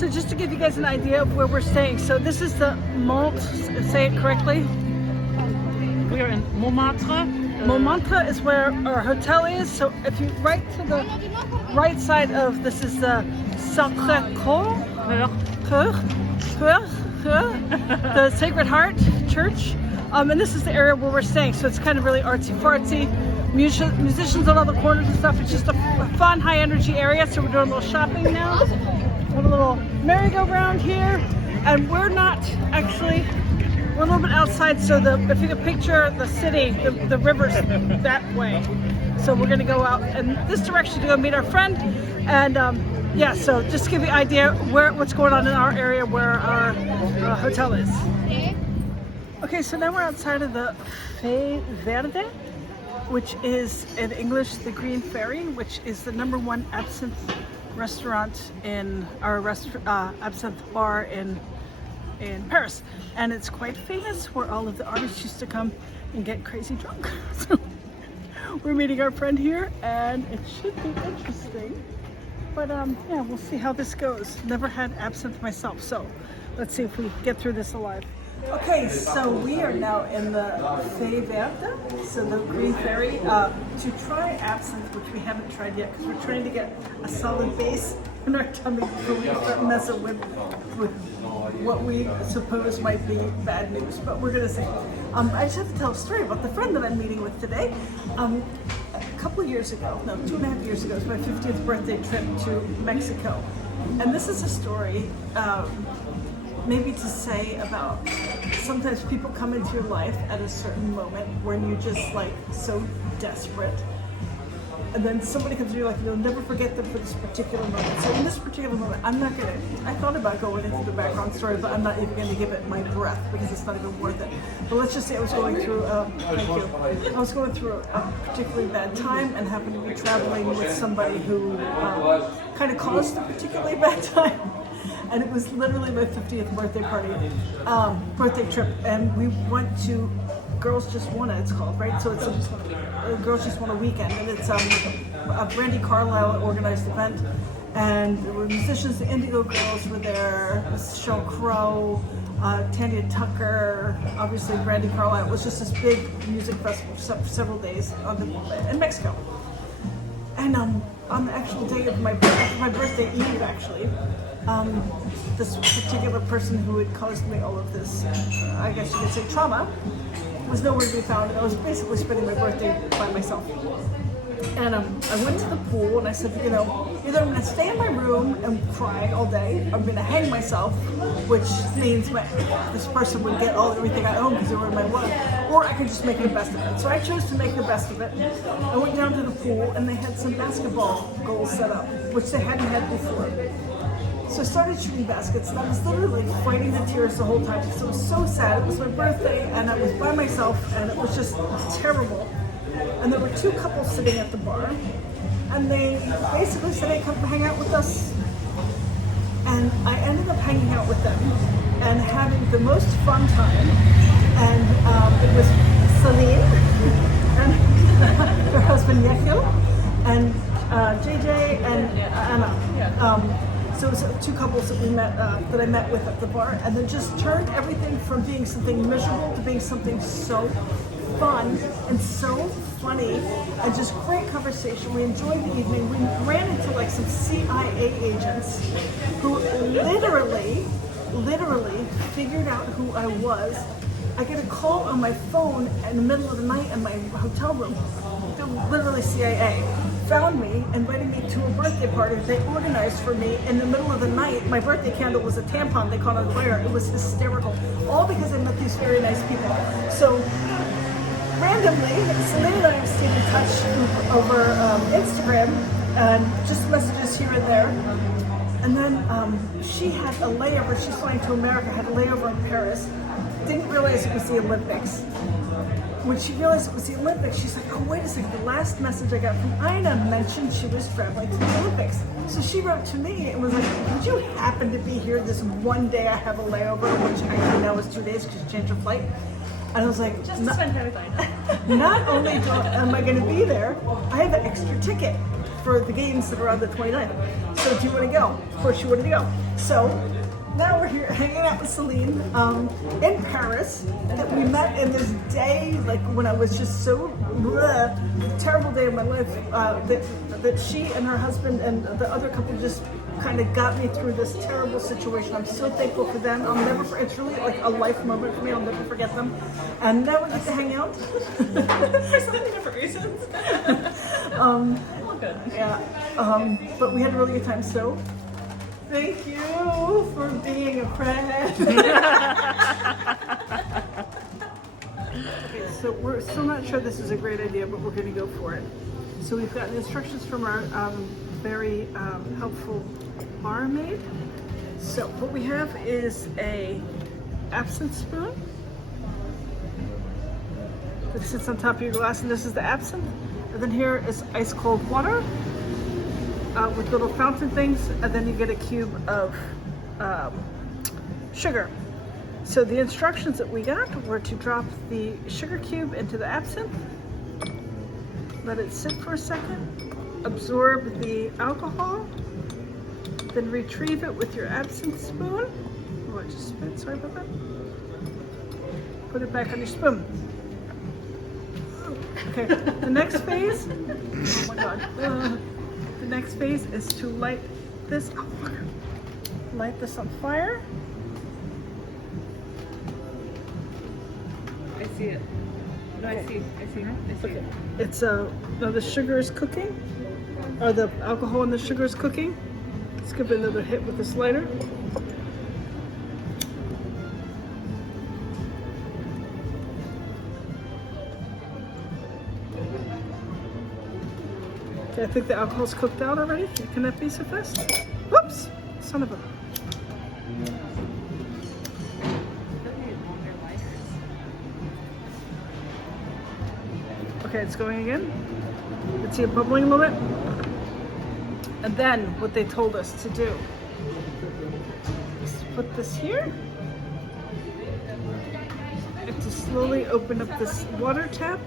So just to give you guys an idea of where we're staying, so this is the Mont, say it correctly. We are in Montmartre. Montmartre is where our hotel is. So if you right to the right side of this is the Sacré-Cœur, the Sacred Heart Church, and this is the area where we're staying. So it's kind of really artsy fartsy. Musicians on all the corners and stuff. It's just a fun, high energy area. So we're doing a little shopping now. We have a little merry-go-round here, and we're not actually. We're a little bit outside. So if you can picture the city, the river's that way. So we're gonna go out in this direction to go meet our friend, and yeah. So just to give you an idea what's going on in our area where our hotel is. Okay, so now we're outside of the Fée Verte, which is in English the Green Fairy, which is the #1 absinthe restaurant in our absinthe bar in Paris, and it's quite famous where all of the artists used to come and get crazy drunk. So we're meeting our friend here, and it should be interesting. But yeah, we'll see how this goes. Never had absinthe myself, so let's see if we get through this alive. Okay, so we are now in the Fée Verte, so the Green Fairy, to try absinthe, which we haven't tried yet because we're trying to get a solid base in our tummy before we start messing with what we suppose might be bad news, but we're gonna see. I just have to tell a story about the friend that I'm meeting with today. A couple of years ago, no, 2.5 years ago, it was my 50th birthday trip to Mexico, and this is a story maybe to say about sometimes people come into your life at a certain moment when you're just like so desperate, and then somebody comes to you like you'll never forget them for this particular moment. So in this particular moment, I thought about going into the background story, but I'm not even going to give it my breath because it's not even worth it. But let's just say I was going through a particularly bad time and happened to be traveling with somebody who kind of caused a particularly bad time. And it was literally my 50th birthday birthday trip, and we went to Girls Just Wanna, it's called, right? So it's a Girls Just Wanna weekend, and it's a Brandi Carlile organized event, and there were musicians. The Indigo Girls were there, Sheryl Crow, Tanya Tucker, obviously Brandi Carlile. It was just this big music festival for several days in Mexico. And on the actual day of my birthday eve, actually, this particular person who had caused me all of this, I guess you could say, trauma, was nowhere to be found. I was basically spending my birthday by myself. And I went to the pool and I said, you know, either I'm going to stay in my room and cry all day, or I'm going to hang myself, which means this person would get everything I own because they were in my blood, or I could just make the best of it. So I chose to make the best of it. I went down to the pool and they had some basketball goals set up, which they hadn't had before. So I started shooting baskets, and I was literally fighting the tears the whole time because it was so sad. It was my birthday, and I was by myself, and it was just terrible. And there were two couples sitting at the bar, and they basically said, "Hey, come hang out with us." And I ended up hanging out with them and having the most fun time. And it was Celine and her husband Yekil, and JJ and Anna. So it was two couples that I met with at the bar, and then just turned everything from being something miserable to being something so fun and so funny, and just great conversation. We enjoyed the evening. We ran into like some CIA agents who literally figured out who I was. I get a call on my phone in the middle of the night in my hotel room. Literally CIA found me, invited me to a birthday party they organized for me in the middle of the night. My birthday candle was a tampon they caught on fire. It was hysterical. All because I met these very nice people. So randomly, Celine and I have stayed in touch over Instagram, and just messages here and there. And then she had a layover. She's flying to America, had a layover in Paris. Didn't realize it was the Olympics. When she realized it was the Olympics, she's like, oh, wait a second, the last message I got from Ina mentioned she was traveling to the Olympics. So she wrote to me and was like, would you happen to be here this one day I have a layover, which actually now is 2 days because she changed her flight? And I was like, just to spend time with Ina. Not only am I going to be there, I have an extra ticket for the games that are on the 29th. So do you want to go? Of course you wanted to go. So now we're here hanging out with Celine in Paris that we met in this day, like when I was just so terrible day of my life, that she and her husband and the other couple just kind of got me through this terrible situation. I'm so thankful for them. It's really like a life moment for me. I'll never forget them. And now we get to hang out. For so many different reasons. Good. Yeah, but we had a really good time, so thank you for being a friend. Okay, so we're still not sure this is a great idea, but we're going to go for it. So we've gotten instructions from our very helpful barmaid. So what we have is a absinthe spoon that sits on top of your glass, and this is the absinthe. And then here is ice cold water with little fountain things, and then you get a cube of sugar. So the instructions that we got were to drop the sugar cube into the absinthe, let it sit for a second, absorb the alcohol, then retrieve it with your absinthe spoon. Oh, I just spit, sorry about that. Put it back on your spoon. Okay, the next phase, oh my god, the next phase is to light this on fire. I see it. No, I see it. It's now the sugar is cooking, or the alcohol and the sugar is cooking. Let's give it another hit with this lighter. Okay, I think the alcohol's cooked out already. Can that be so fast? Whoops! Son of a... Okay, it's going again. Let's see it bubbling a little bit. And then what they told us to do is to put this here and to slowly open up this water tap.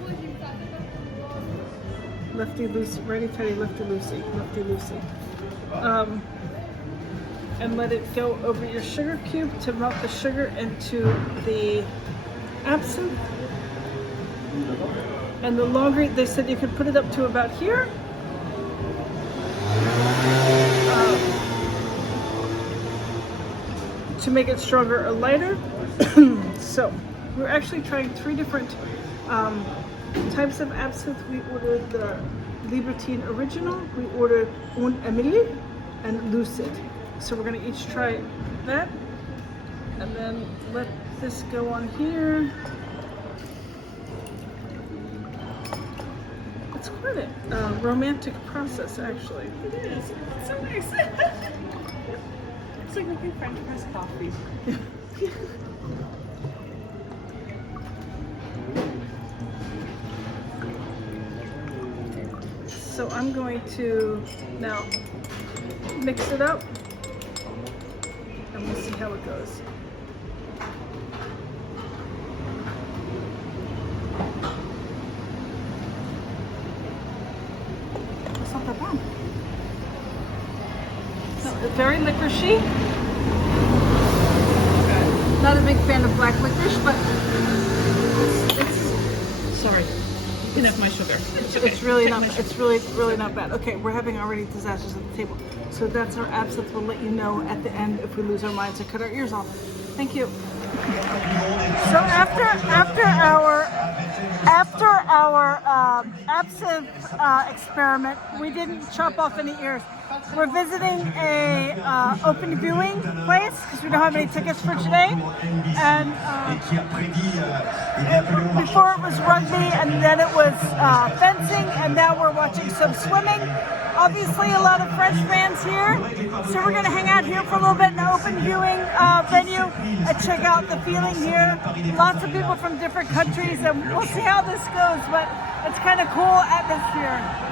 Lefty loosey, righty tighty, lefty loosey, lefty loosey. And let it go over your sugar cube to melt the sugar into the absinthe. And the longer, they said you could put it up to about here. To make it stronger or lighter. So we're actually trying 3 different types of absinthe. We ordered the Libertine Original, we ordered Un Emile, and Lucid. So we're going to each try that, and then let this go on here. It's quite a romantic process, actually. It is. It's so nice. It's like making French press coffee. So I'm going to now mix it up, and we'll see how it goes. It's not that bad. No, it's very licoricey. Not a big fan of black licorice, but it's Sorry. Enough my sugar. It's really not. It's really not bad. Okay, we're having already disasters at the table. So that's our absinthe. We'll let you know at the end if we lose our minds or cut our ears off. Thank you. So after our absinthe experiment, we didn't chop off any ears. We're visiting a open viewing place because we don't have any tickets for today. And before it was rugby, and then it was fencing, and now we're watching some swimming. Obviously, a lot of French fans here, so we're going to hang out here for a little bit in the open viewing venue and check out the feeling here. Lots of people from different countries, and we'll see how this goes, but it's kind of cool atmosphere.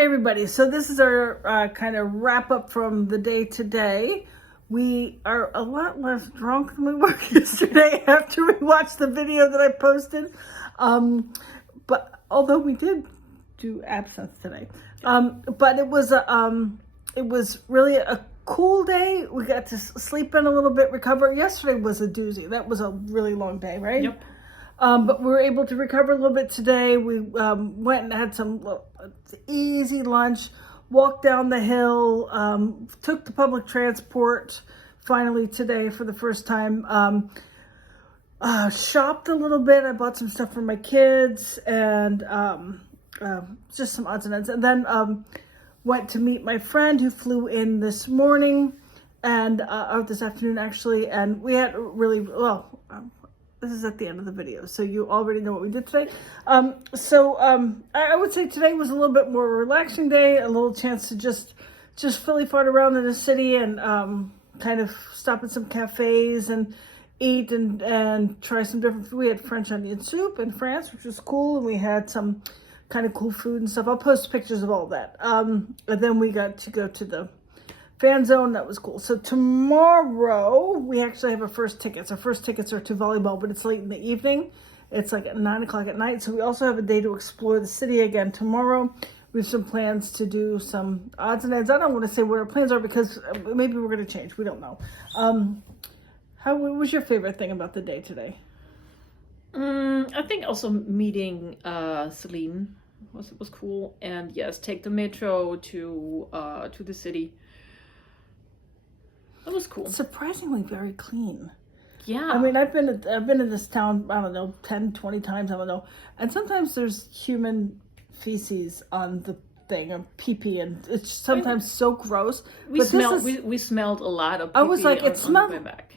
Hi, everybody. So this is our kind of wrap up from the day today. We are a lot less drunk than we were yesterday after we watched the video that I posted. But although we did do absinthe today, but it was really a cool day. We got to sleep in a little bit, recover. Yesterday was a doozy. That was a really long day, right? Yep. But we were able to recover a little bit today. We went and had some easy lunch, walked down the hill, took the public transport finally today for the first time. Shopped a little bit. I bought some stuff for my kids and just some odds and ends. And then went to meet my friend who flew in this morning and or this afternoon actually. And we had really, this is at the end of the video, so you already know what we did today. I would say today was a little bit more relaxing day, a little chance to just filly fart around in the city and kind of stop at some cafes and eat and try some different food. We had French onion soup in France, which was cool, and we had some kind of cool food and stuff. I'll post pictures of all that. And then we got to go to the fan zone. That was cool. So tomorrow we actually have our first tickets. Our first tickets are to volleyball, but it's late in the evening. It's like at 9 o'clock at night. So we also have a day to explore the city again tomorrow. We have some plans to do some odds and ends. I don't want to say what our plans are because maybe we're going to change. We don't know. What was your favorite thing about the day today? I think also meeting Celine was cool, and yes, take the metro to the city. That was cool. Surprisingly very clean. Yeah. I mean, I've been in this town, I don't know, 10, 20 times, I don't know. And sometimes there's human feces on the thing, or pee-pee, and it's sometimes so gross. We smelled a lot of pee-pee. I was like, it on smelled, the way back.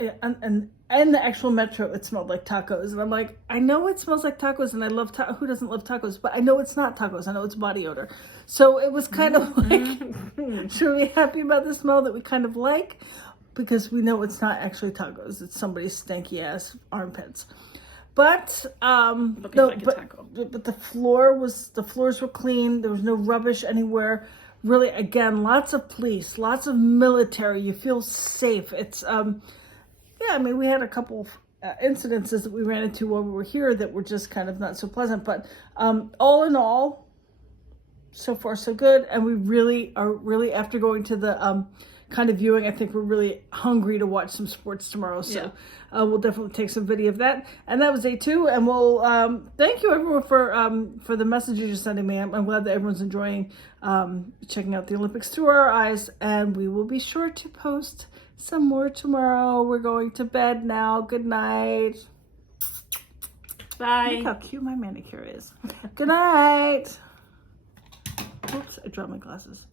and the actual metro, it smelled like tacos. And I'm like, I know it smells like tacos, and I love who doesn't love tacos? But I know it's not tacos. I know it's body odor. So it was kind of like, should we be happy about the smell that we kind of like? Because we know it's not actually tacos. It's somebody's stanky ass armpits. But but the floors were clean. There was no rubbish anywhere. Really, again, lots of police, lots of military. You feel safe. It's I mean, we had a couple incidences that we ran into while we were here that were just kind of not so pleasant. But all in all, so far so good. And we really are after going to the kind of viewing, I think we're really hungry to watch some sports tomorrow. So we'll definitely take some video of that. And that was day 2. And we'll thank you everyone for the messages you're sending me. I'm glad that everyone's enjoying checking out the Olympics through our eyes. And we will be sure to post some more tomorrow. We're going to bed now. Good night. Bye. Look how cute my manicure is. Good night. Oops, I dropped my glasses.